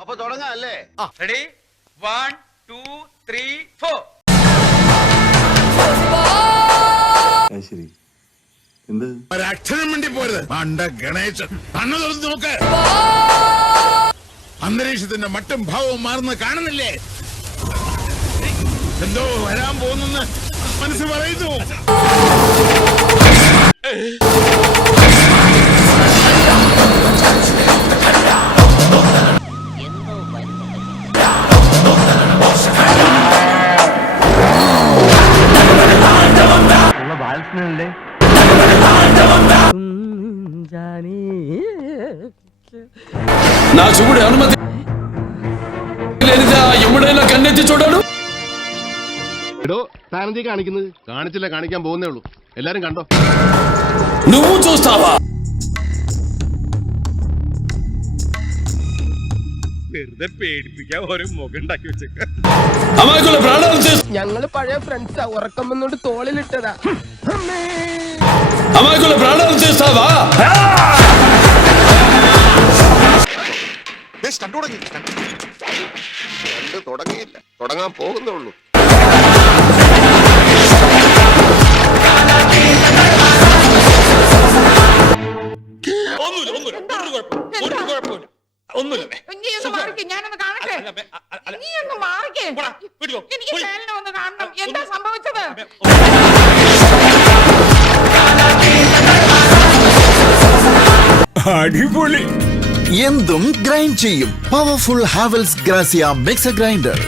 അപ്പൊ തുടങ്ങാം അല്ലേ? റെഡി 1 2 3 4. ശരി, എന്ത് ഒരക്ഷരം വേണ്ടി പോരുത്. പണ്ട ഗണേശൻ കണ്ണു തുറന്ന് നോക്ക്. അന്തരീക്ഷത്തിന്റെ മട്ടും ഭാവവും മാറുന്ന കാണുന്നില്ലേ? എന്തോ വരാൻ പോകുന്നെന്ന് മനസ്സ് പറയുന്നു. ബാലകൃഷ്ണനല്ലേ? నా శివుడి అనుమతి ఎప్పుడైనా కన్నెత్తి చూడాడు. എടോ താനെന്തീ കാണിക്കുന്നത്? കാണിച്ചില്ല, കാണിക്കാൻ പോകുന്നേ ഉള്ളൂ. എല്ലാരും കണ്ടോ? నువ్వు చూస్తావా? വെറുതെ പേടിപ്പിക്കാൻ ഒരു മുഖം ഉണ്ടാക്കി വെച്ചേക്ക. అమాయకుల ప్రాణాలు ഞങ്ങള് പഴയ ഫ്രണ്ട്സാ. ഉറക്കം വന്നോണ്ട് തോളിലിട്ടതാ. అమాయకుల ప్రాణాలు చేస్తావా? തുടങ്ങിയില്ല, തുടങ്ങാൻ പോകുന്നേ ഉള്ളൂ. ഞാനൊന്ന് കാണട്ടെ. നീയൊന്ന് മാറിക്കേ. എനിക്ക് ശൈലനെ ഒന്ന് കാണണം. എന്താ സംഭവിച്ചത്? അടിപൊളി. എന്തും ഗ്രൈൻഡ് ചെയ്യും. Powerful Havells Grazia mixer grinder.